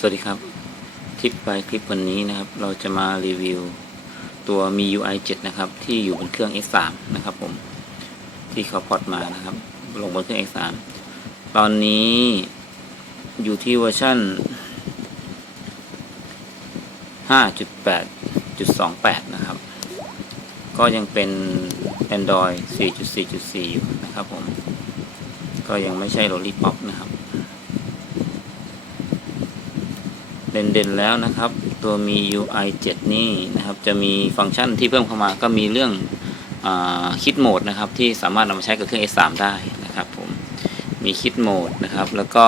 สวัสดีครับ คลิปไปคลิปวันนี้นะครับ เราจะมารีวิวตัวมี UI 7 นะครับ ที่อยู่บนเครื่อง X3 นะครับผม ที่เขาพอร์ตมานะครับ ลงบนเครื่อง X3 ตอนนี้อยู่ที่เวอร์ชัน5.8.28 นะครับ ก็ยังเป็น Android 4.4.4 อยู่นะครับผม ก็ยังไม่ใช่ Lollipop นะครับ เด่นๆแล้วนะครับ ตัวมี UI 7 นี่นะครับ จะมีฟังก์ชันที่เพิ่มเข้ามาก็มีเรื่องอคิดโหมดนะครับ ที่สามารถนำมาใช้กับเครื่อง S3 ได้นะครับผมมีคิดโหมดนะครับ แล้วก็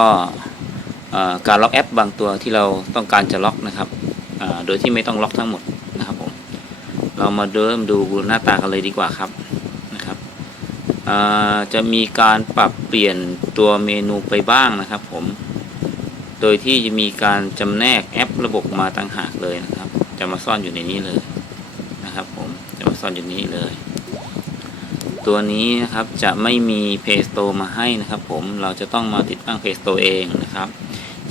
การล็อกแอปบางตัวที่เราต้องการจะล็อกนะครับโดยที่ไม่ต้องล็อกทั้งหมดนะครับผมเรามาเริ่มดูหน้าตากันเลยดีกว่าครับนะครับจะมีการปรับเปลี่ยนตัวเมนูไปบ้างนะครับผม โดยที่จะมีการจำแนกแอประบบมาต่างหากเลยนะครับ จะมาซ่อนอยู่ในนี้เลยนะครับ ผมจะมาซ่อนอยู่นี้เลย ตัวนี้นะครับจะไม่มี Play Store มาให้นะครับ ผมเราจะต้องมาติดตั้ง Play Store เองนะครับ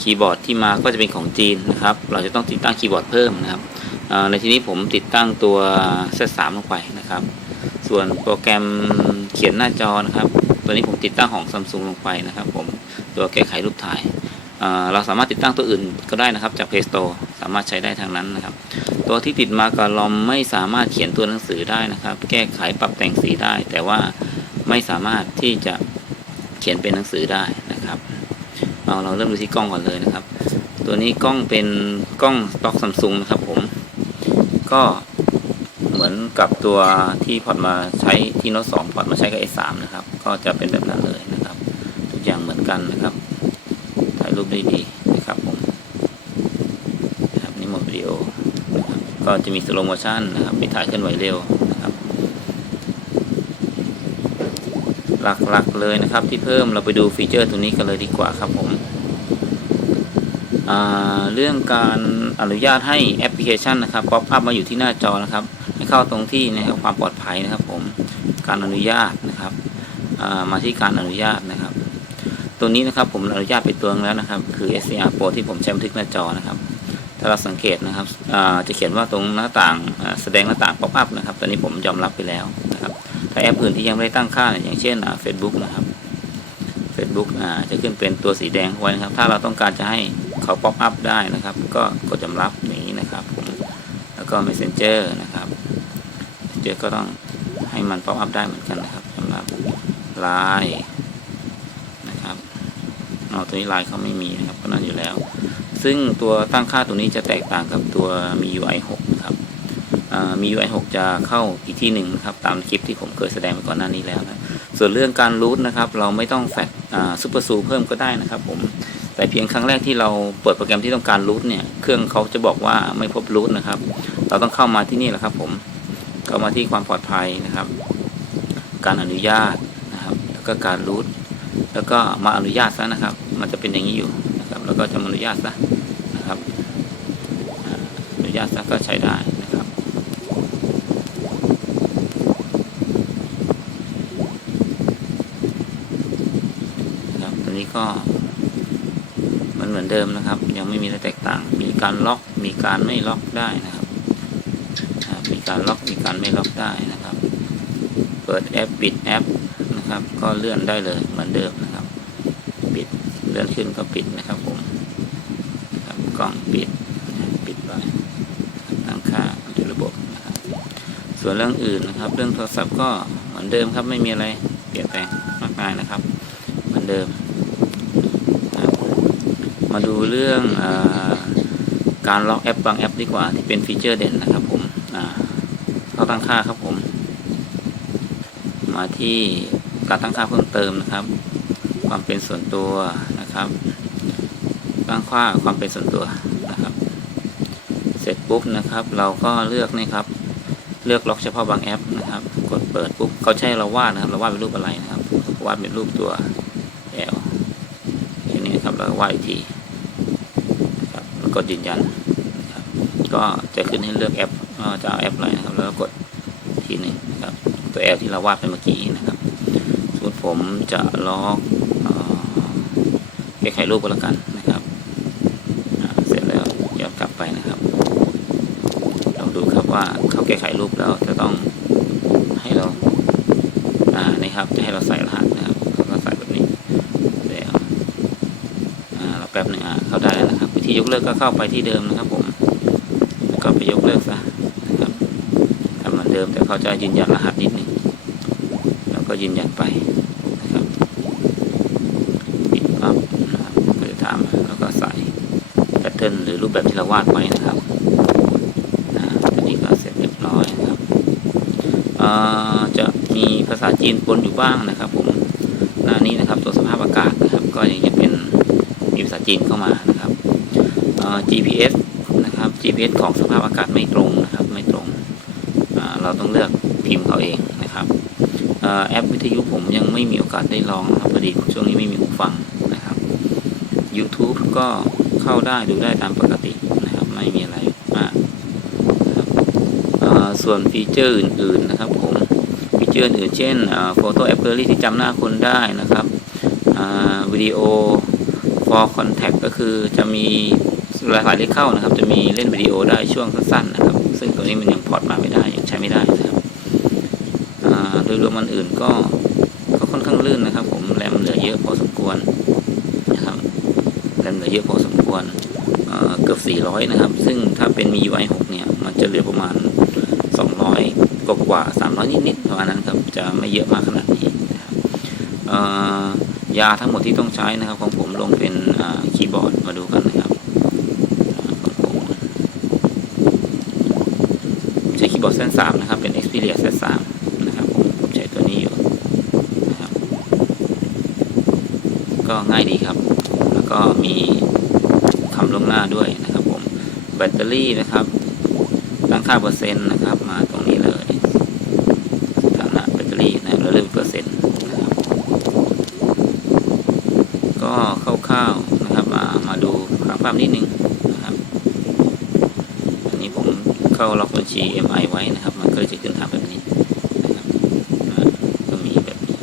คีย์บอร์ดที่มาก็จะเป็นของจีนนะครับ เราจะต้องติดตั้งคีย์บอร์ดเพิ่มนะครับในที่นี้ผมติดตั้งตัว Z3 ลงไปนะครับ ส่วนโปรแกรมเขียนหน้าจอนะครับ ตัวนี้ผมติดตั้งของ Samsung ลงไปนะครับ ผมตัวแก้ไขรูปถ่าย เราสามารถติดตั้งตัวอื่นก็ได้นะครับจาก Play Store สามารถใช้ได้ทางนั้นนะครับ ตัวที่ติดมากับลอมไม่สามารถเขียนตัวหนังสือได้นะครับ แก้ไขปรับแต่งสีได้ แต่ว่าไม่สามารถที่จะเขียนเป็นหนังสือได้นะครับเอาเราเริ่มดูที่กล้องก่อนเลยนะครับ ตัวนี้กล้องเป็นกล้องสต็อกซัมซุงนะครับผมก็เหมือนกับตัวที่พอร์ตมาใช้ที่โน้ตสองพอร์ตมาใช้กับ S3 นะครับ ก็จะเป็นแบบนั้นเลยนะครับ ทุกอย่างเหมือนกันนะครับายรูปได้ดีนะครับผมนะครับนี่โหมดวิดีโอนะครับก็จะมีสโลโมชันนะครับมีถ่ายเคลื่อนไหวเร็วนะครับ หลักๆเลยนะครับที่เพิ่มเราไปดูฟีเจอร์ตัวนี้กันเลยดีกว่าครับผมเรื่องการอนุญาตให้แอปพลิเคชันนะครับป๊อปอัพมาอยู่ที่หน้าจอนะครับ ให้เข้าตรงที่นะครับความปลอดภัยนะครับผมการอนุญาตนะครับมาที่การอนุญาตนะครับ ตัวนี้นะครับผมอนุญาตไปตัวงแล้วนะครับ คือ SCR Pro ที่ผมใช้บันทึกหน้าจอนะครับ ถ้าเราสังเกตนะครับจะเขียนว่าตรงหน้าต่างแสดงหน้าต่างป๊อปอัพนะครับตัวนี้ผมยอมรับไปแล้วนะครับ ถ้าแอปอื่นที่ยังไม่ได้ตั้งค่าอย่างเช่นเฟซบุ๊กนะครับ Facebook จะขึ้นเป็นตัวสีแดงไว้นะครับ ถ้าเราต้องการจะให้เขาป๊อปอัพได้นะครับ ก็กดยอมรับนี้นะครับผมแล้วก็ Messenger นะครับ Messenger ก็ต้องให้มันป๊อปอัพได้เหมือนกันนะครับยอมรับ Line นะครับ อ๋อตัวนี้ลายเขาไม่มีนะครับก็นั่นอยู่แล้ว ซึ่งตัวตั้งค่าตัวนี้จะแตกต่างกับตัวมี UI 6นะครับมี UI 6จะเข้าอีกที่หนึ่งนะครับตามคลิปที่ผมเคยแสดงไปก่อนหน้านี้แล้วนะส่วนเรื่องการรูทนะครับเราไม่ต้องแฟกซูเปอร์ซูเพิ่มก็ได้นะครับผมแต่เพียงครั้งแรกที่เราเปิดโปรแกรมที่ต้องการรูทเนี่ยเครื่องเขาจะบอกว่าไม่พบรูทนะครับ เราต้องเข้ามาที่นี่แหละครับผมเข้ามาที่ความปลอดภัยนะครับ การอนุญาตนะครับ แล้วก็การรูทแล้วก็มาอนุญาตซะนะครับ มันจะเป็นอย่างนี้อยู่นะครับแล้วก็จะอนุญาตซะนะครับอนุญาตซะก็ใช้ได้นะครับครับตัวนี้ก็มันเหมือนเดิมนะครับ ยังไม่มีอะไรแตกต่าง มีการล็อกมีการไม่ล็อกได้นะครับมีการล็อกมีการไม่ล็อกได้นะครับ เปิดแอปปิดแอปนะครับ ก็เลื่อนได้เลยเหมือนเดิมนะ ลื่อนขึ้นก็ปิดนะครับผมครับกล้องปิดปิดไปตั้งค่าในระบบนะครับส่วนเรื่องอื่นนะครับ เรื่องโทรศัพท์ก็เหมือนเดิมครับไม่มีอะไรเปลี่ยนแปลงมากมายนะครับ เหมือนเดิม มาดูเรื่องอการล็อกแอปบางแอปดีกว่าที่เป็นฟีเจอร์เด่นนะครับผมเข้าตั้งค่าครับผม มาที่การตั้งค่าเพิ่มเติมนะครับ ความเป็นส่วนตัวนะครับตั้งค่าความเป็นส่วนตัวนะครับ เสร็จปุ๊บนะครับ เราก็เลือกนี่ครับ เลือกล็อกเฉพาะบางแอปนะครับ กดเปิดปุ๊บเขาใช้เราวาดนะครับ เราวาดเป็นรูปอะไรนะครับวาดเป็นรูปตัว L ทีนี้ครับเราวาดอีกทีครับแล้วกดยืนยันนะครับก็จะขึ้นให้เลือกแอปว่าจะเอาแอปอะไรนะครับ แล้วกดทีนึงนะครับตัว L ที่เราวาดไปเมื่อกี้นะครับ ดผมจะล็อกแก้ไขรูปก็แล้วกันนะครับเสร็จแล้วย้อนกลับไปนะครับลองดูครับว่าเขาแก้ไขรูปแล้วจะต้องให้เราอ่านี่ครับจะให้เราใส่รหัสนะครับเขาก็ใส่แบบนี้แล้วอ่าเราแป๊บหนึ่งอ่าเข้าได้แล้วครับวิธียกเลิกก็เข้าไปที่เดิมนะครับผมแล้วก็ไปยกเลิกซะนะครับทำเหมือนเดิมแต่เขาจะยืนยันรหัสนิดนึง ก็ยืนยันไปนะครับปิดปั๊บนะครับก็จะถามแล้วก็ใส่แพทเทิร์นหรือรูปแบบที่เราวาดไว้นะครับอ่าทีนี้ก็เสร็จเรียบร้อยนะครับจะมีภาษาจีนปนอยู่บ้างนะครับผมหน้านี้นะครับตัวสภาพอากาศนะครับ ก็ยังจะเป็นมีภาษาจีนเข้ามานะครับ GPS นะครับ GPS ของสภาพอากาศไม่ตรงนะครับ ไม่ตรง เราต้องเลือกพิมพ์เขาเอง แอปวิทยุผมยังไม่มีโอกาสได้ลองนะครับพอดีช่วงนี้ไม่มีหูฟังนะครับ YouTube ก็เข้าได้ดูได้ตามปกตินะครับ ไม่มีอะไรมากอ่าส่วนฟีเจอร์อื่น ๆ นะครับผมฟีเจอร์อื่นเช่นโฟโต้แอปเปิลที่จำหน้าคนได้นะครับวิดีโอ for contact ก็คือจะมีรายละเอียดเข้านะครับ จะมีเล่นวิดีโอได้ช่วงสั้นๆนะครับ ซึ่งตัวนี้มันยังพอร์ตมาไม่ได้ยังใช้ไม่ได้ ดยรวมมันอื่นก็ก็ค่อนข้างลื่นนะครับ ผมแรมเหลือเยอะพอสมควรนะครับแรมเหลือเยอะพอสมควรเอ่อเกือบ 400 นะครับ ซึ่งถ้าเป็นมี UI 6 เนี่ย มันจะเหลือประมาณ 200 กว่ากว่า 300 นิดๆประมาณนั้นครับ จะไม่เยอะมากขนาดนี้นะครับยาทั้งหมดที่ต้องใช้นะครับ ของผมลงเป็นคีย์บอร์ดมาดูกันนะครับใช้คีย์บอร์ดเส้น3นะครับ เป็น Xperia Z3 นะครับผมผมใช้ตัวนี้อยู่นะครับ ก็ง่ายดีครับ แล้วก็มีคำลวงหน้าด้วยนะครับผมแบตเตอรี่นะครับตั้งค่าเปอร์เซ็นต์นะครับ มาตรงนี้เลยฐานะแบตเตอรี่นะครับแล้วเลือกเปอร์เซ็นต์นะครับก็คร่าวๆนะครับมามาดูข้างภาพนิดนึงนะครับอันนี้ผมเข้าล็อกบัญชี MI ไว้นะครับ มันก็เลยจะขึ้นทางแบบนี้นะครับอ่าก็มีแบบนี้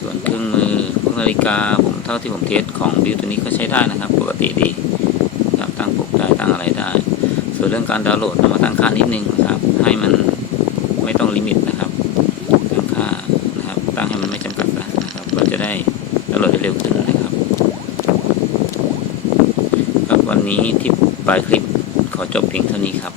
ส่วนเครื่องมือพวกนา ฬิกาผมเท่าที่ผมเทสของบิวตัวนี้ก็ใช้ได้นะครับ ปกติดีครับตั้งปกได้ตั้งอะไรได้ ส่วนเรื่องการดาวน์โหลดเรามาตั้งค่านิดนึงนะครับ ให้มันไม่ต้องลิมิตนะครับตั้งค่านะครับ ตั้งให้มันไม่จำกัดนะครับก็จะได้ดาวน์โหลดได้เร็วขึ้นนะครับครับวันนี้ที่ปลายคลิปขอจบเพียงเท่านี้ครับ